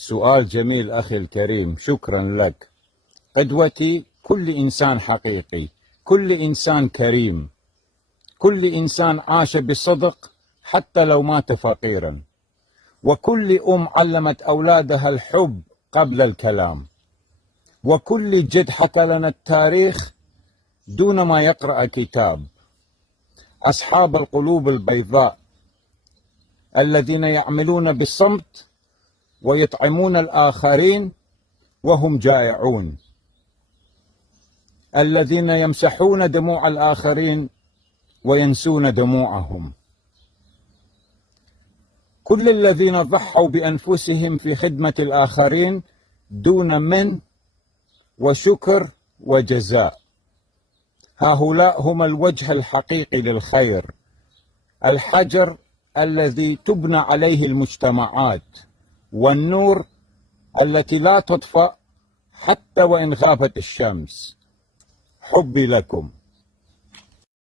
سؤال جميل أخي الكريم، شكرا لك. قدوتي كل إنسان حقيقي، كل إنسان كريم، كل إنسان عاش بصدق حتى لو مات فقيرا، وكل علمت أولادها الحب قبل الكلام، وكل جد حكى لنا التاريخ دون ما يقرأ كتاب. أصحاب القلوب البيضاء الذين يعملون بالصمت ويطعمون الآخرين وهم جائعون، الذين يمسحون دموع الآخرين وينسون دموعهم، كل الذين ضحوا بأنفسهم في خدمة الآخرين دون من وشكر وجزاء. هؤلاء هم الوجه الحقيقي للخير، الحجر الذي تبنى عليه المجتمعات، والنور التي لا تطفأ حتى وإن غابت الشمس. حبي لكم.